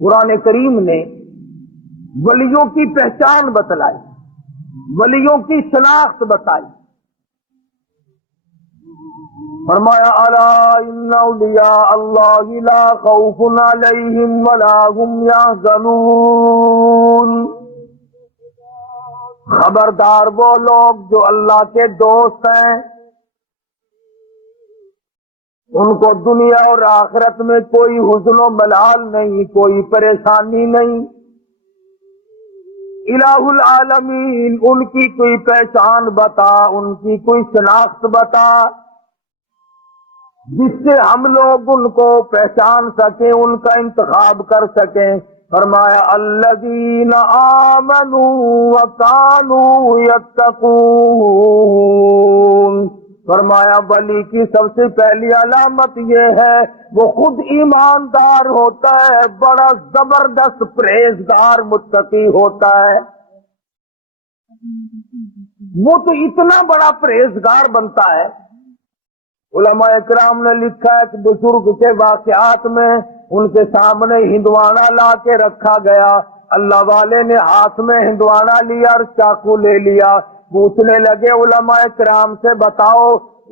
قرآن کریم نے ولیوں کی پہچان بتلائی، ولیوں کی شناخت بتائی. فرمایا الا ان اولیاء اللہ لا خوف علیہم ولا هم یحزنون. خبردار وہ لوگ جو اللہ کے دوست ہیں، ان کو دنیا اور آخرت میں کوئی حزن و ملال نہیں، کوئی پریشانی نہیں. الہ العالمین، ان کی کوئی پہچان بتا، ان کی کوئی شناخت بتا جس سے ہم لوگ ان کو پہچان سکیں، ان کا انتخاب کر سکیں. فرمایا الذین آمنوا وکانوا یتقون. فرمایا ولی کی سب سے پہلی علامت یہ ہے وہ خود ایماندار ہوتا ہے، بڑا زبردست پرہیزگار متقی ہوتا ہے. وہ تو اتنا بڑا پرہیزگار بنتا ہے. علماء اکرام نے لکھا ہے کہ بزرگ کے واقعات میں ان کے سامنے ہندوانہ لا کے رکھا گیا. اللہ والے نے ہاتھ میں ہندوانہ لیا اور چاقو لے لیا. پوچھنے لگے علماء کرام سے، بتاؤ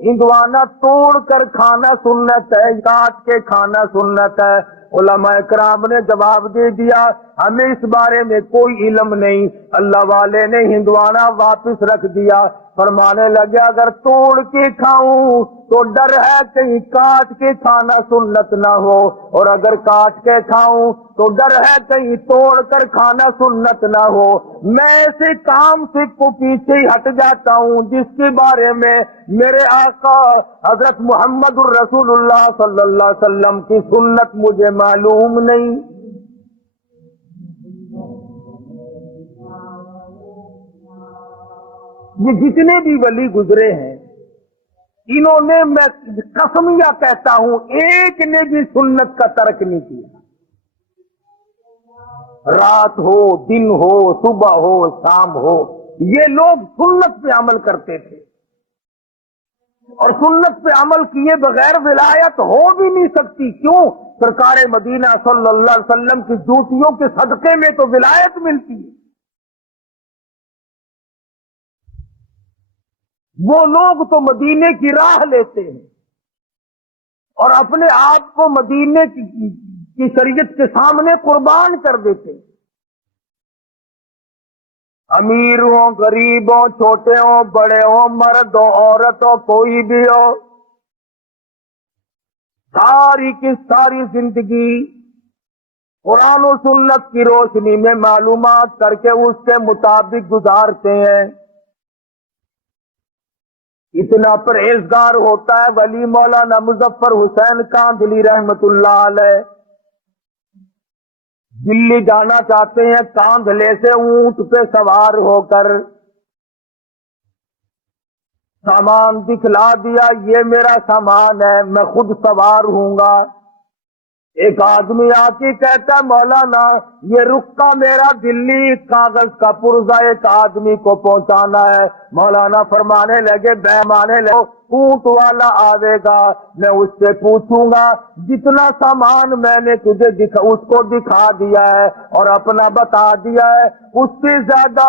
ہندوانہ توڑ کر کھانا سنت ہے، کاٹ کے کھانا سنت ہے؟ علماء کرام نے جواب دے دیا ہمیں اس بارے میں کوئی علم نہیں. اللہ والے نے ہندوانہ واپس رکھ دیا. فرمانے لگے اگر توڑ کے کھاؤں تو ڈر ہے کہیں کاٹ کے کھانا سنت نہ ہو، اور اگر کاٹ کے کھاؤں تو ڈر ہے کہیں توڑ کر کھانا سنت نہ ہو. میں ایسے کام سے کو پیچھے ہٹ جاتا ہوں جس کے بارے میں میرے آقا حضرت محمد الرسول اللہ صلی اللہ علیہ وسلم کی سنت مجھے معلوم نہیں. یہ جتنے بھی ولی گزرے ہیں، انہوں نے، میں قسمیہ کہتا ہوں، ایک نے بھی سنت کا ترک نہیں کیا. رات ہو، دن ہو، صبح ہو، شام ہو، یہ لوگ سنت پہ عمل کرتے تھے. اور سنت پہ عمل کیے بغیر ولایت ہو بھی نہیں سکتی. کیوں؟ سرکار مدینہ صلی اللہ علیہ وسلم کی جوتیوں کے صدقے میں تو ولایت ملتی ہے. وہ لوگ تو مدینے کی راہ لیتے ہیں اور اپنے آپ کو مدینے کی شریعت کے سامنے قربان کر دیتے ہیں. امیر ہوں، غریب ہوں، چھوٹے ہوں، بڑے ہوں، مرد ہو، عورت ہو، کوئی بھی ہو، ساری کی ساری زندگی قرآن و سنت کی روشنی میں معلومات کر کے اس کے مطابق گزارتے ہیں. اتنا پرہیزگار ہوتا ہے ولی مولانا مظفر حسین کاندھلی رحمت اللہ علیہ. دلی جانا چاہتے ہیں، کاندھلے سے اونٹ پہ سوار ہو کر سامان دکھلا دیا، یہ میرا سامان ہے، میں خود سوار ہوں گا. ایک آدمی آ کے کہتا ہے مولانا یہ رکا میرا دلی کاغذ کا پرزہ ایک آدمی کو پہنچانا ہے. مولانا فرمانے لگے بیمانے لگو، اونٹ والا آوے گا، میں اس سے پوچھوں گا جتنا سامان میں نے تجھے اس کو دکھا دیا ہے اور اپنا بتا دیا ہے، اس سے زیادہ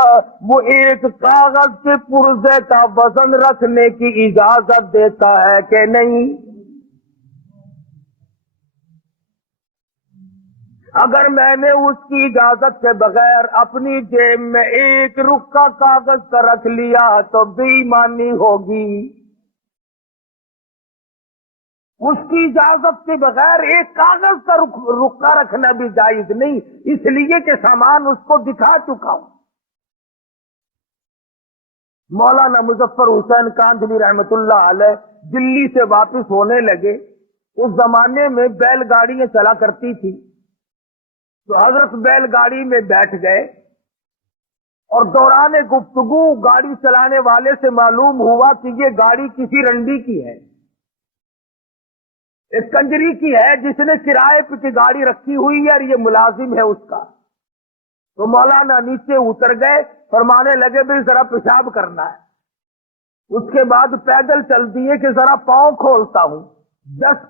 وہ ایک کاغذ کے پرزے کا وزن رکھنے کی اجازت دیتا ہے کہ نہیں؟ اگر میں نے اس کی اجازت کے بغیر اپنی جیب میں ایک رکا کاغذ کا رکھ لیا تو بے ایمانی ہوگی. اس کی اجازت کے بغیر ایک کاغذ کا رکا رکھنا بھی جائز نہیں، اس لیے کہ سامان اس کو دکھا چکا ہوں. مولانا مظفر حسین کاندھلی رحمت اللہ علیہ دلی سے واپس ہونے لگے. اس زمانے میں بیل گاڑیاں چلا کرتی تھی، تو حضرت بیل گاڑی میں بیٹھ گئے اور دوران گفتگو گاڑی چلانے والے سے معلوم ہوا کہ یہ گاڑی کسی رنڈی کی ہے، ایک کنجری کی ہے جس نے کرائے پہ کی گاڑی رکھی ہوئی ہے اور یہ ملازم ہے اس کا. تو مولانا نیچے اتر گئے، فرمانے لگے بھائی ذرا پیشاب کرنا ہے. اس کے بعد پیدل چل دیے کہ ذرا پاؤں کھولتا ہوں. 10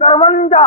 53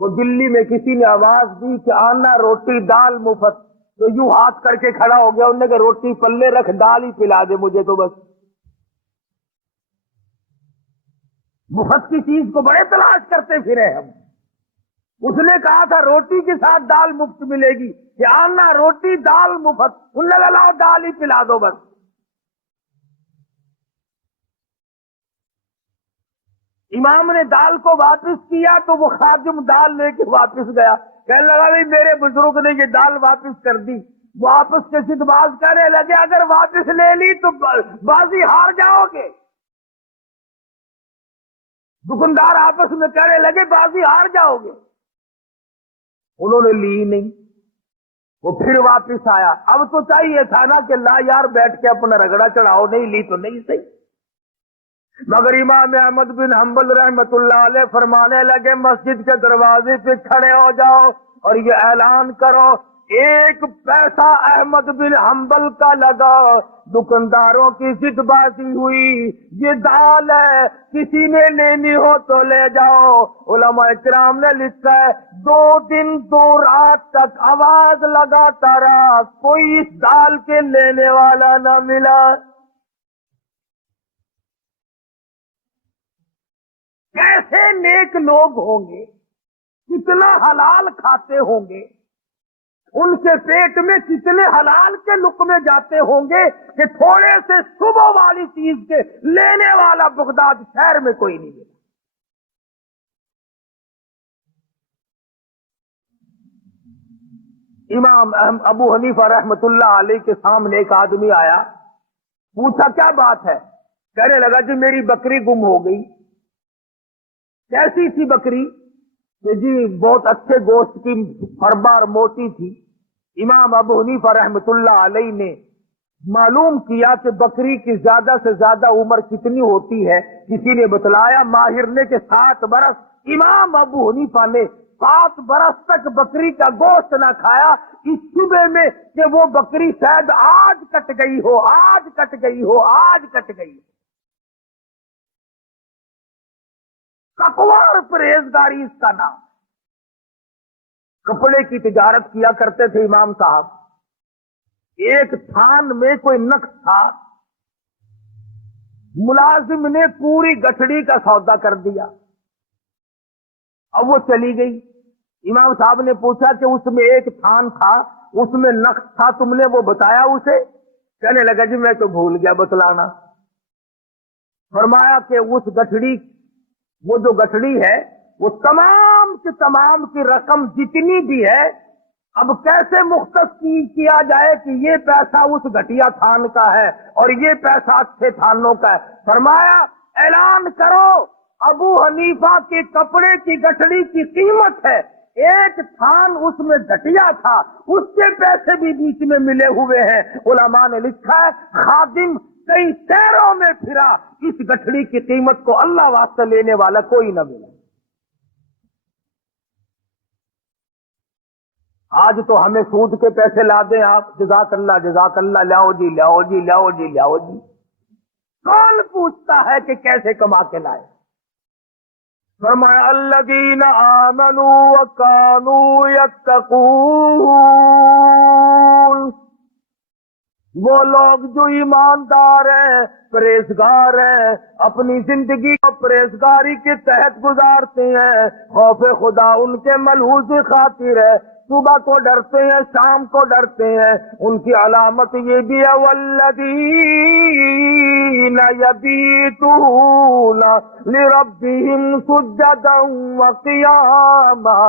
وہ دلی میں کسی نے آواز دی کہ آنا روٹی دال مفت، تو یوں ہاتھ کر کے کھڑا ہو گیا، انہوں نے کہا روٹی پلے رکھ، دال ہی پلا دے مجھے تو بس۔ مفت کی چیز کو بڑے تلاش کرتے پھرے ہم۔ اس نے کہا تھا روٹی کے ساتھ دال مفت ملے گی، کہ آنا روٹی دال مفت، انہوں نے کہا لاؤ دال ہی پلا دو بس۔ امام نے دال کو واپس کیا تو وہ خادم دال لے کے واپس گیا، کہنے لگا نہیں میرے بزرگ نے یہ دال واپس کر دی۔ وہ آپس کے ضد باز کہنے لگے اگر واپس لے لی تو بازی ہار جاؤ گے۔ دکاندار آپس میں کہنے لگے بازی ہار جاؤ گے، انہوں نے لی نہیں۔ وہ پھر واپس آیا، اب تو چاہیے تھا نا کہ لا یار بیٹھ کے اپنا رگڑا چڑھاؤ، نہیں لی تو نہیں صحیح۔ مگر امام احمد بن حنبل رحمت اللہ علیہ فرمانے لگے مسجد کے دروازے پہ کھڑے ہو جاؤ اور یہ اعلان کرو ایک پیسہ احمد بن حنبل کا لگا۔ دکانداروں کی ضد بازی ہوئی، یہ دال ہے کسی نے لینی ہو تو لے جاؤ۔ علماء کرام نے لکھا ہے 2 دن 2 رات تک آواز لگاتا رہا، کوئی اس دال کے لینے والا نہ ملا۔ کیسے نیک لوگ ہوں گے، کتنا حلال کھاتے ہوں گے، ان کے پیٹ میں کتنے حلال کے لقمے جاتے ہوں گے کہ تھوڑے سے صبح والی چیز کے لینے والا بغداد شہر میں کوئی نہیں ملا۔ امام ابو حنیفہ رحمت اللہ علیہ کے سامنے ایک آدمی آیا، پوچھا کیا بات ہے؟ کہنے لگا جی میری بکری گم ہو گئی۔ کیسی تھی بکری؟ کہ جی بہت اچھے گوشت کی، فربار موٹی تھی۔ امام ابو حنیفہ رحمت اللہ علیہ نے معلوم کیا کہ بکری کی زیادہ سے زیادہ عمر کتنی ہوتی ہے، کسی نے بتلایا ماہر نے کہ 7 برس۔ امام ابو حنیفہ نے 7 برس تک بکری کا گوشت نہ کھایا، اس شبے میں کہ وہ بکری شاید آج کٹ گئی ہو، آج کٹ گئی ہو، آج کٹ گئی ہو۔ ککوار پرہیزگاری اس کا نام۔ کپڑے کی تجارت کیا کرتے تھے امام صاحب، ایک تھان میں کوئی نقص تھا، ملازم نے پوری گٹھڑی کا سودا کر دیا، اب وہ چلی گئی۔ امام صاحب نے پوچھا کہ اس میں ایک تھان تھا، اس میں نقص تھا، تم نے وہ بتایا اسے؟ کہنے لگا جی میں تو بھول گیا بتلانا۔ فرمایا کہ اس گٹھڑی، وہ جو گٹھڑی ہے وہ تمام کی رقم جتنی بھی ہے اب کیسے مختص کیا جائے کہ یہ پیسہ اس گھٹیا تھان کا ہے اور یہ پیسہ اچھے تھانوں کا ہے؟ فرمایا اعلان کرو ابو حنیفہ کے کپڑے کی گٹھڑی کی قیمت ہے، ایک تھان اس میں گھٹیا تھا، اس کے پیسے بھی بیچ میں ملے ہوئے ہیں۔ علماء نے لکھا ہے خادم کئی شہروں میں پھرا، اس گٹھڑی کی قیمت کو اللہ واسطے لینے والا کوئی نہ ملا۔ آج تو ہمیں سود کے پیسے لا دیں آپ، جزاک اللہ، لاؤ جی لاؤ جی لاؤ جی لاؤ جی۔ کون پوچھتا ہے کہ کیسے کما کے لائے؟ فرمایا الذین آمنوا وکانوا یتقون، وہ لوگ جو ایماندار ہیں، پرہیزگار ہیں، اپنی زندگی کو پرہیزگاری کے تحت گزارتے ہیں، خوف خدا ان کے ملحوظ خاطر ہے، صبح کو ڈرتے ہیں، شام کو ڈرتے ہیں۔ ان کی علامت یہ بھی ہے والذین یبیتون لربہم سجدا وقیاما،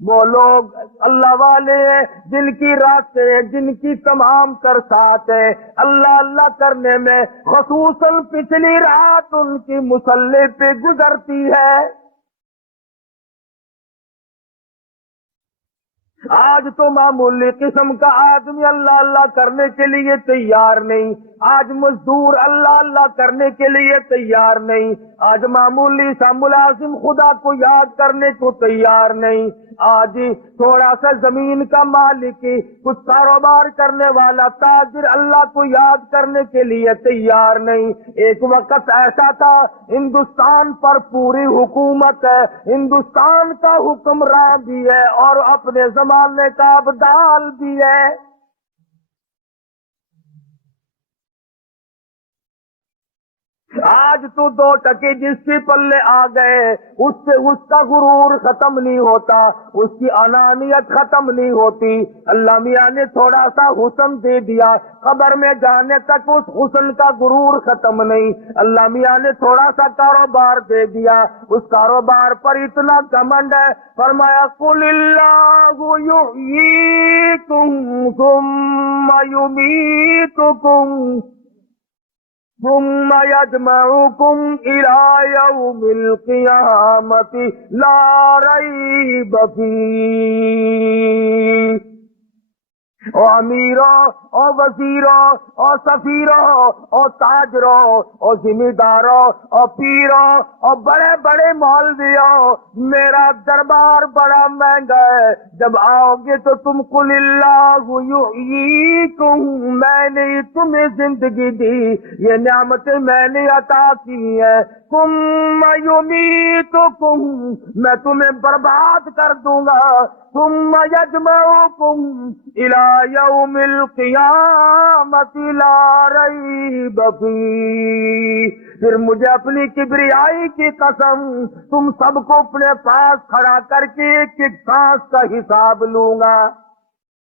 وہ لوگ اللہ والے ہیں جن کی راتیں، جن کی تمام کر ساتھ ہیں اللہ اللہ کرنے میں، خصوصاً پچھلی رات ان کی مصلی پہ گزرتی ہے۔ آج تو معمولی قسم کا آدمی اللہ اللہ کرنے کے لیے تیار نہیں، آج مزدور اللہ اللہ کرنے کے لیے تیار نہیں، آج معمولی سا ملازم خدا کو یاد کرنے کو تیار نہیں، آج تھوڑا سا زمین کا مالک، کچھ کاروبار کرنے والا تاجر اللہ کو یاد کرنے کے لیے تیار نہیں۔ ایک وقت ایسا تھا ہندوستان پر پوری حکومت ہے، ہندوستان کا حکمراں بھی ہے اور اپنے زمانے کا ابدال بھی ہے۔ آج تو 2 ٹکے جس کے پلے آ گئے اس سے اس کا غرور ختم نہیں ہوتا، اس کی انانیت ختم نہیں ہوتی۔ اللہ میاں نے تھوڑا سا حسن دے دیا، قبر میں جانے تک اس حسن کا غرور ختم نہیں۔ اللہ میاں نے تھوڑا سا کاروبار دے دیا، اس کاروبار پر اتنا گھمنڈ ہے، فرمایا قل اللہ یحییکم ثم یمیتکم ثم يجمعكم إلى يوم القيامة لا ريب فيه۔ او امیروں او وزیروں او سفیروں او تاجروں او ذمہ داروں او پیروں او بڑے بڑے مولویوں، میرا دربار بڑا مہنگا ہے، جب آؤ گے تو تم قل اللہ یحییکم، میں نے تمہیں زندگی دی، یہ نعمتیں میں نے عطا کی ہیں، ثم یمیتکم، میں تمہیں برباد کر دوں گا، ثم یجمعکم الی یوم القیامت لا ریب فیہ، پھر مجھے اپنی کبریائی کی قسم تم سب کو اپنے پاس کھڑا کر کے ایک ایک سانس کا حساب لوں گا۔